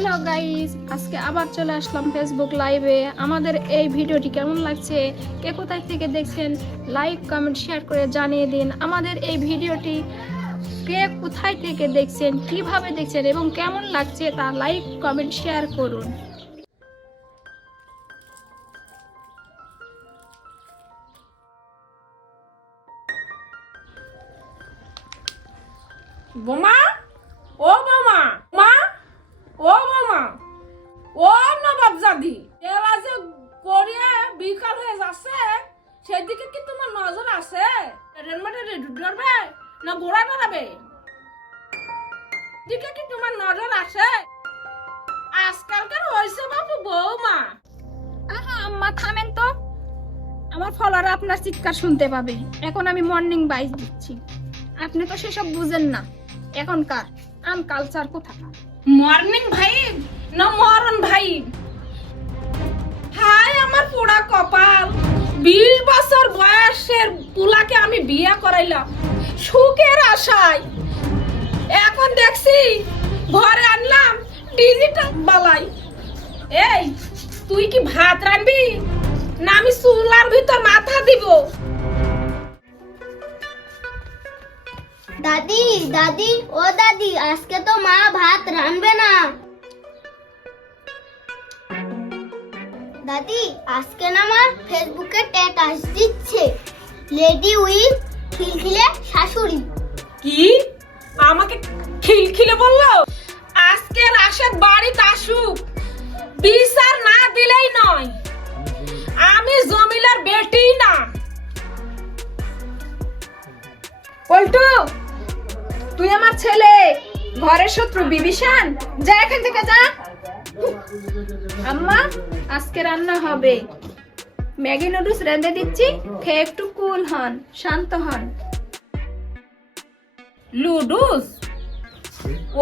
Hello guys, আজকে আবার চলে আসলাম ফেসবুক লাইভে। আমাদের এই ভিডিওটি কেমন লাগছে, কে কোথায় থেকে দেখছেন, লাইক কমেন্ট শেয়ার করে জানিয়ে দিন। আমাদের এই ভিডিওটি কে কোথায় থেকে দেখছেন, কিভাবে দেখছেন এবং কেমন লাগছে তা লাইক কমেন্ট শেয়ার করুন। বোমা, ও বোমা, মা, ও বোমা, ও নবাবজাদি, এরা যে পড়িয়ে বিকাল হয়ে যাচ্ছে, সেদিকে কি তোমার নজর আছে? রেলমাটে ধরবে না ঘোড়া দাঁড়াবে? দিকে কি তোমার নজর আছে? আজকালকার হয়েছে বাবু বৌমা। আহা আম্মা থামেন তো, আমার ফলোয়ার আপনার চিৎকার শুনতে পাবে। এখন আমি মর্নিং বাইজ দিচ্ছি, আপনি তো সেসব বুঝেন না। এখনকার আনকালচার কোথাকার। মর্নিং ভাই না মরণ ভাই? হাই আমার পোড়া কপাল, 20 বছর বয়সের পুলাকে আমি বিয়ে করাইলাম সুখের আশায়। এখন দেখছি ঘরে আনলাম ডিজিটাল বালাই। এই তুই কি ভাত রাঁধবি না আমি চুলার ভিতর মাথা দিব? দাদি দাদি ও দাদি, আজকে তো মা ভাত রাঁধবে না। দাদি আজকে না মা ফেসবুকে স্ট্যাটাস দিচ্ছে, লেডি উইথ খিলখিলে শাশুড়ি। কি আমাকে খিলখিলে বললো? আজকে রাশেদ বাড়িতে আসুক, বিচার না দিলেই নয়। আমি জমিলার বেটি না। পল্টু, তুই আমার ছেলে, ঘরের শত্রু বিভীষণ, যা এখান থেকে যা। আম্মা আজকে রান্না হবে ম্যাগি নুডলস রেঁধে দিচ্ছি, খেয়ে একটু কুল হন, শান্ত হন। লুডুস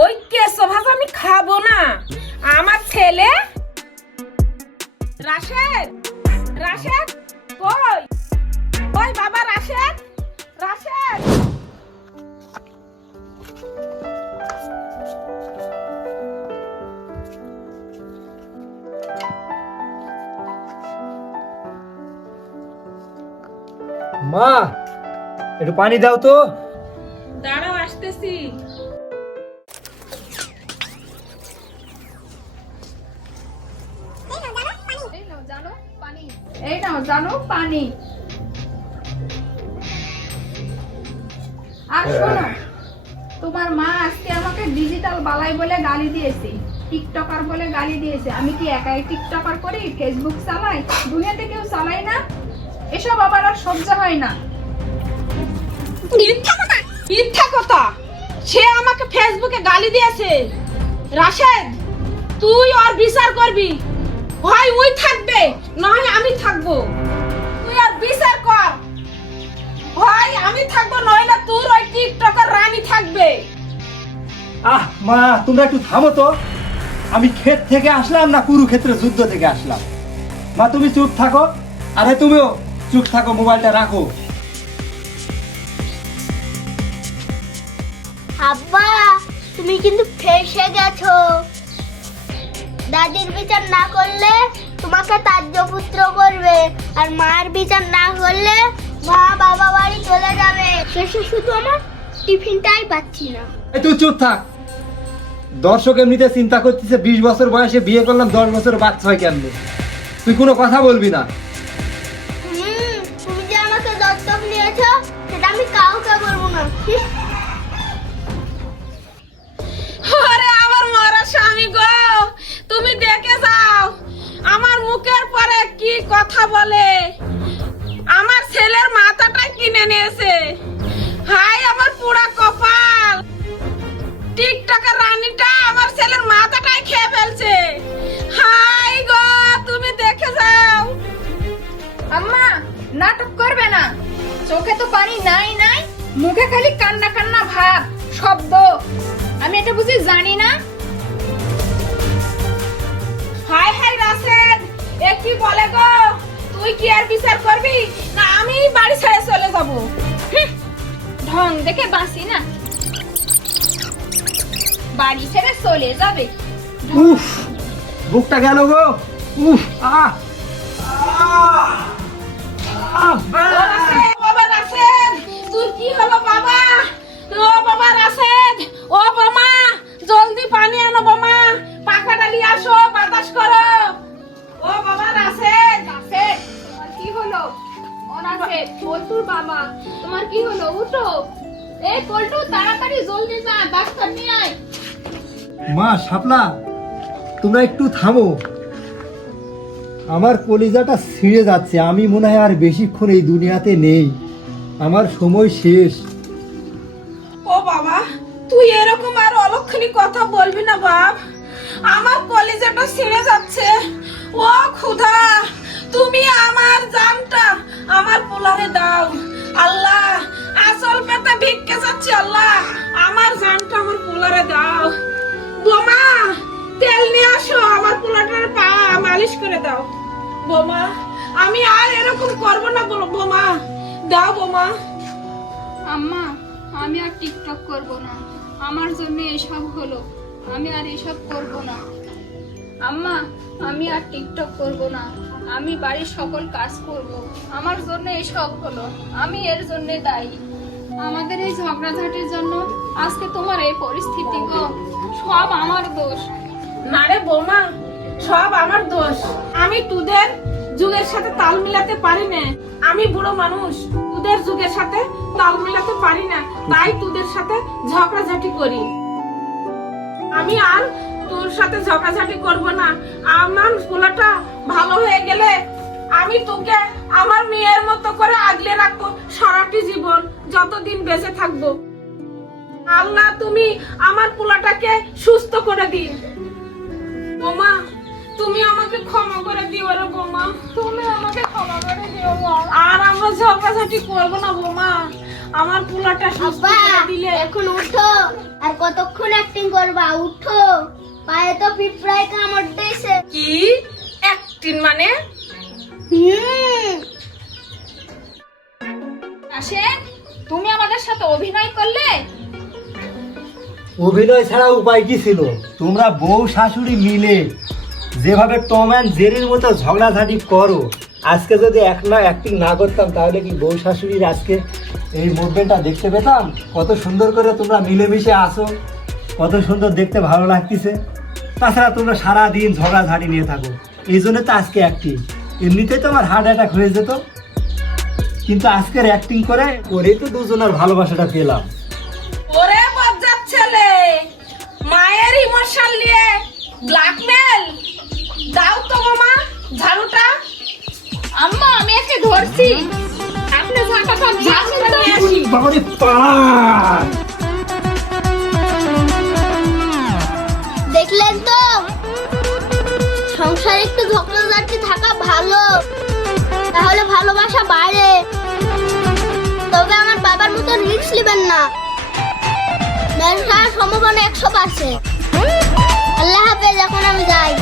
ওই কেশো ভাজা আমি খাবো না। আমার ছেলে রাশেদ, রাশেদ কই? কই বাবা রাশেদ? রাশেদ মা, একটু পানি দাও তো। দাঁড়াও আসতেছি। এই নাও জানো পানি। আর শোনো, তোমার মা আজকে আমাকে ডিজিটাল বালাই বলে গালি দিয়েছে, টিকটকার বলে গালি দিয়েছে। আমি কি একাই টিকটকার করি, ফেসবুক চালাই? দুনিয়াতে কেউ চালাই না? এসব আবার আর সহ্য হয় না। মিথ্যা কথা। সে আমাকে ফেসবুকে গালি দিয়েছে। রাশেদ তুই আর বিচার করবি, হয় ওই থাকবে নয় আমি থাকবো। তুই আর বিচার কর, হয় আমি থাকবো নইলে তোর ওই টিকটকার রানী থাকবে। মা, তোমরা একটু থামো তো। আমি ক্ষেত থেকে আসলাম না কুরুক্ষেত্রে যুদ্ধ থেকে আসলাম? মা তুমি চুপ থাকো, আরে তুমিও চুপ থাকো, মোবাইলটা রাখো। আব্বা তুমি কিন্তু ফেসে গেছো। দাদির বিচার না করলে তোমাকে তার্য পুত্র করবে, আর মার বিচার না করলে মা বাবা বাড়ি চলে যাবে। শেষে শুধু আমার টিফিনটাই পাচ্ছি না। এই তুই চুপ থাক। দর্শক এমনিতে চিন্তা করতেছে 20 বছর বয়সে বিয়ে করলাম, 10 বছর বাচ্চা হয় কেমনে? তুই কোনো কথা বলবি না। তুমি যে আমাকে দত্তক নিয়েছো সেটা আমি কাউকে বলবো না। আরে আমার মরা স্বামী গো, তুমি দেখে যাও আমার মুখের পরে কি কথা বলে। আমার ছেলের মাথাটা কিনে নিয়েছে। হাই আমার পুরা কপাল, টিকটকের রানীটা আমার ছেলের মাথাটাই খেয়ে ফেলছে। হাই গো তুমি দেখে যাও। আম্মা নাটক করবে না, চোখে তো পানি নাই নাই, মুখে খালি কান্না কান্না ভাব, শব্দ। আমি এটা বুঝি জানি না? হাই হাই রাশেদ, এ কি বলে গো? তুই কি আর বিচার করবি না আমি বাড়ি ছেড়ে চলে যাবো? ঢং দেখে বাঁচি না, বাড়ি ছেড়ে চলে যাবে। উফ, বুকটা গেল গো। উফ, আহ, আহ, আহ, বাবা রাশেদ, তোর কি হলো বাবা? ও বাবা রাশেদ, ও বোমা, জলদি পানি আনো বোমা, পাখাটা নিয়ে আসো, বাতাস করো। ও বাবা রাশেদ, রাশেদ, তোমার কি হলো? ও রাশেদ, পল্টুর বাবা, তোমার কি হলো? উঠো। এই পল্টু, তাড়াতাড়ি জলদি যা, ডাক্তার নিয়ে আয়। মা শাপলা, তোমরা একটু থামো। আমার কলিজাটা ছিঁড়ে যাচ্ছে। আমি মনে হয় আর বেশিক্ষণ এই দুনিয়াতে নেই, আমার সময় শেষ। ও বাবা, তুই এরকম আর অলক্ষণী কথা বলবি না বাপ। আমার কলিজাটা ছিঁড়ে যাচ্ছে। ও খুদা, তুমি আমার জানটা আমার পোলারে দাও। আল্লাহ, আসল পেতে ভিক্ষে চাচ্ছি। আল্লাহ, আমার জানটা আমার পোলারে দাও। বোমা, তেল নিয়ে আসো, আমার পোলাটার পা মালিশ করে দাও। বোমা, আমি আর এরকম করবো না বোমা, দাও বোমা। আম্মা, আমি আর টিকটক করব না। আমার জন্য এসব হলো, আমি আর এসব করব না। আম্মা, আমি আর টিকটক করব না। আমি বাড়ির সকল কাজ করব। আমার জন্য এসব হলো, আমি এর জন্য দায়ী। আমাদের এই ঝগড়াঝাটির জন্য আজকে তোমার এই পরিস্থিতি গো। সব আমার দোষ। না রে বৌমা, সব আমার দোষ। আমি তোদের যুগের সাথে তাল মিলাতে পারি না। আমি বুড়ো মানুষ, তোদের যুগের সাথে তাল মিলাতে পারি না, তাই তোদের সাথে ঝগড়াঝাটি করি। আমি আর তোর সাথে ঝগড়াঝাটি করব না। আমার পোলাটা ভালো হয়ে গেলে আমি তোকে আমার মেয়ের মতো করে আগলে রাখবো সারাটি জীবন, যতদিন বেঁচে থাকবো। আল্লাহ, তুমি আমার পোলাটাকে সুস্থ করে দিন। বোমা, তুমি আমাকে ক্ষমা করে দিও রে বোমা, তুমি আমাকে ক্ষমা করে দিও মা। আর আমরা ঝগড়াঝাটি করবো না বোমা। আমার পোলাটা সুস্থ আব্বা, করে দিলে। এখন উঠো। আর কতক্ষণ অ্যাক্টিং করবা? উঠো, পায়ে তো পিঁপড়ায় কামড় দিয়েছে। কি অ্যাক্টিং মানে? রাশেদ, তুমি আমাদের সাথে অভিনয় করলে? অভিনয় ছাড়া উপায় কি ছিল? তোমরা বউ শাশুড়ি মিলে যেভাবে টম অ্যান্ড জেরির মতো ঝগড়াঝাটি করো, আজকে যদি অ্যাক্টিং না করতাম তাহলে কি বউ শাশুড়ির আজকে এই মুভমেন্টটা দেখতে পেতাম? কত সুন্দর করে তোমরা মিলেমিশে আসো, কত সুন্দর দেখতে ভালো লাগতেছে। তাছাড়া তোমরা সারাদিন ঝগড়াঝাটি নিয়ে থাকো, এই জন্য তো আজকে অ্যাক্টিং। এমনিতেই তো আমার হার্ট অ্যাটাক হয়ে যেত, কিন্তু আজকের অ্যাক্টিং করেই তো দুজনের ভালোবাসাটা পেলাম। ওরে বজ্জাত ছেলে, মায়ের ইমোশন নিয়ে ব্ল্যাকমেল। দাও তো বোমা ঝাড়ুটা। আম্মা, আমি একে ধরছি। আপনি ঝাঁটাটা নিয়ে আসুন তো। নিয়ে আসি। বাবারে পায়! দেখলেন তো, সংসারে একটু ঝগড়াঝাটি থাকা ভালো, তাহলে ভালোবাসা বাড়ে। তবে আমার বাবার মতো রিস্ক নেবেন না, মেরে খাওয়ার সম্ভাবনা 100%। আল্লাহ হাফেজ, এখন আমি যাই।